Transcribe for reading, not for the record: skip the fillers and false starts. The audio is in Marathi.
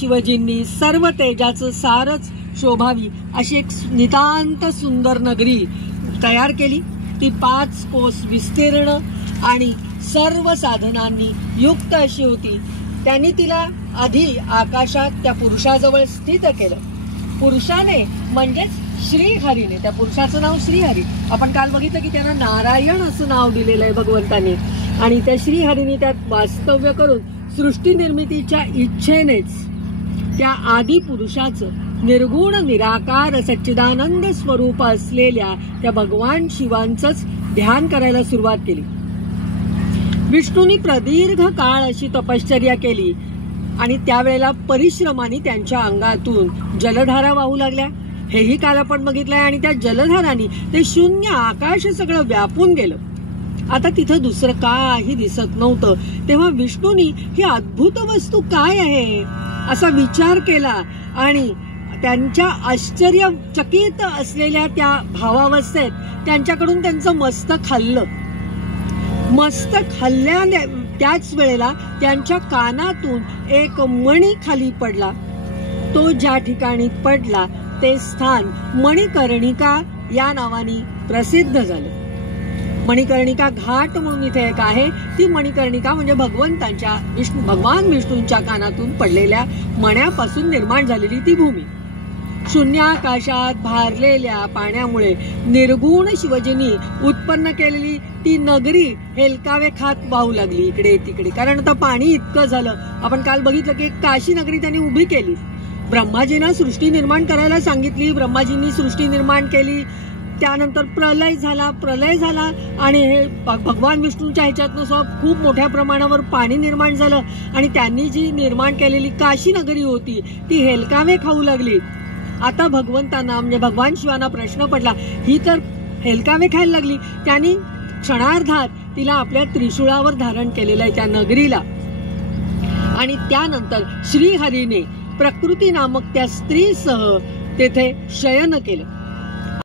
शिवजींनी सर्व तेजाचं सारच शोभावी अशी एक नितांत सुंदर नगरी तयार केली। ती 5 कोस विस्तीर्ण आणि सर्व साधनांनी युक्त अशी होती। त्यांनी तिला आधी आकाशात त्या पुरुषाजवळ स्थित केलं। पुरुषाने म्हणजेच श्रीहरीने, त्या पुरुषाचं नाव श्रीहरी। आपण काल बघितलं की त्यांना नारायण असं नाव दिलेलं आहे भगवंतांनी, आणि त्या श्रीहरीने त्यात वास्तव्य करून सृष्टी निर्मितीच्या इच्छेनेच त्या आदी पुरुषाचं निर्गुण निराकार सच्चिदानंद स्वरूप असलेल्या त्या भगवान शिवांचंच ध्यान करायला सुरुवात केली। विष्णूंनी प्रदीर्घ काळ अशी तपश्चर्या केली आणि त्यावेळेला परिश्रमाने त्यांच्या अंगातून जलधारा वाहू लागल्या। हेही काल आपण बघितलंय। आणि त्या जलधारांनी ते शून्य आकाश सगळं व्यापून गेलं। आता तिथं दुसरं काही दिसत नव्हतं। तेव्हा विष्णूंनी ही अद्भुत वस्तू काय आहे असा विचार केला आणि त्यांच्या आश्चर्यचकित असलेल्या त्या भावावस्थेत त्यांच्याकडून त्यांचं मस्तक हललं। मस्तक हलल्या त्याच वेळेला त्यांच्या कानातून एक मणी खाली पडला। तो ज्या ठिकाणी पडला ते स्थान मणिकर्णिका या नावाने प्रसिद्ध झालं। मणिकर्णिका घाट म्हणून इथे एक आहे। ती मणिकर्णिका म्हणजे भगवंतांच्या भगवान विष्णूंच्या कानातून पडलेल्या मण्यापासून निर्माण झालेली ती भूमी। शून्याकाशात भारलेल्या पाण्यामुळे निर्गुण शिवजींनी उत्पन्न केलेली ती नगरी हेलकावे खात वाहू लागली इकडे तिकडे, कारण आता पाणी इतकं झालं। आपण काल बघितलं की एक काशी नगरी त्यांनी उभी केली। ब्रह्माजींना सृष्टी निर्माण करायला सांगितली, ब्रह्माजींनी सृष्टी निर्माण केली। त्यानंतर प्रलय झाला आणि हे भगवान विष्णूंच्या ह्याच्यातनं खूप मोठ्या प्रमाणावर पाणी निर्माण झालं आणि त्यांनी जी निर्माण केलेली काशी नगरी होती ती हेलकावे खाऊ लागली। आता भगवंतांना म्हणजे भगवान शिवांना प्रश्न पडला, ही तर हेलकावे खायला लागली। त्यांनी क्षणार्धात तिला आपल्या त्रिशूळावर धारण केलेलं आहे त्या नगरीला। आणि त्यानंतर श्रीहरीने प्रकृती नामक त्या स्त्रीसह तेथे शयन केलं।